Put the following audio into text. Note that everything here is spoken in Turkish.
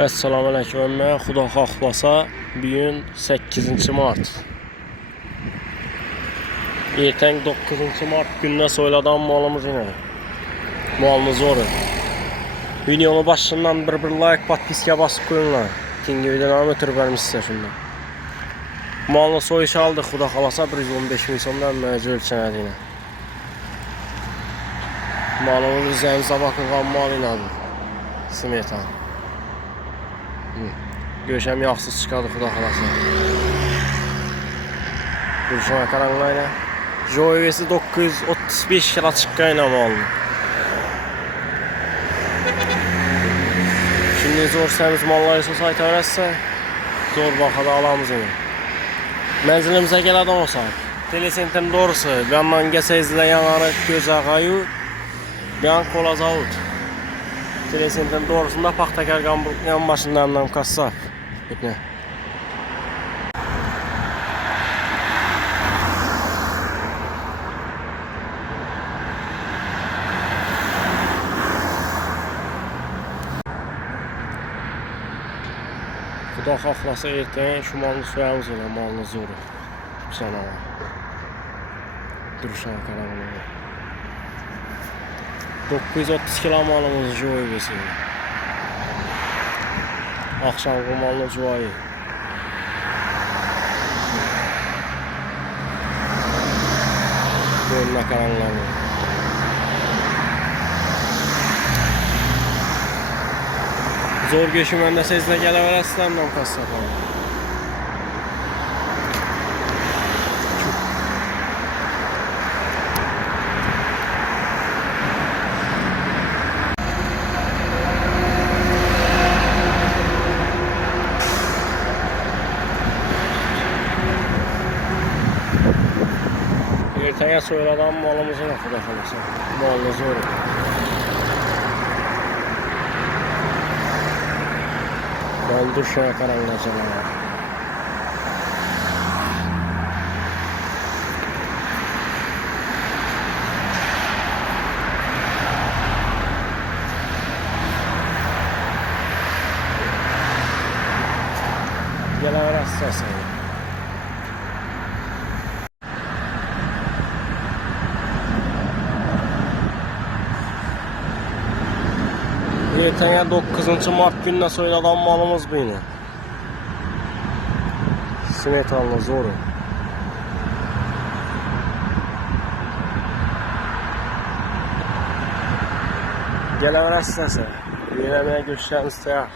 Assalamu alaykum. Men Xudo xohlasa bugun 8-mart. Ertang 9-mart gününe soyladan malımız yine. Malımız zor. Videonun başından bir like, podpiska basıp koyunlar. Kingi videolarını ötürüp vermişsiniz şunda. Malını soyuş aldı. Xudo xohlasa 115 min so'mdan mevzu ölçenedi yine. Malımız üzerimize bakılgan mal inadı. Smetan. Görüşəm yaxsız çıxadı Xudo xolasa. Görüşəm karanlayla. Joyvesi 935 lira çıqqayla malını. Şimdi zor semiz malları sayta öğretsə, zor baxada alamız yine. Mənzilimizə gələn olsaq, telesentin doğrusu, bir yandan gəlsəyizlə yanarıq göz ağayı, bir yan kola zavut. Telesentin doğrusunda Paxtakar yan başından kassap. Bekle. Xudo xohlasa ertaga shu malni so'yamiz yana, malni zo'ri. Sana. Duruşan karavana. 930 kilo malımız joy besin. Akşamki malını joy. Böyle karanlığı. Zor geçimende sizle geleverəsizlər mən kassadan. Ertəyə soyladan malımızı Xudo xolasa. Malını zor. Baldır şuna karanlıcılar. Gelen rastlasın. Ertəyə 9-mart gününə soyladan malımız bu yine. Smetanlı zor. Gələn rəstəsə, yeməyə görüşləriniz təyər.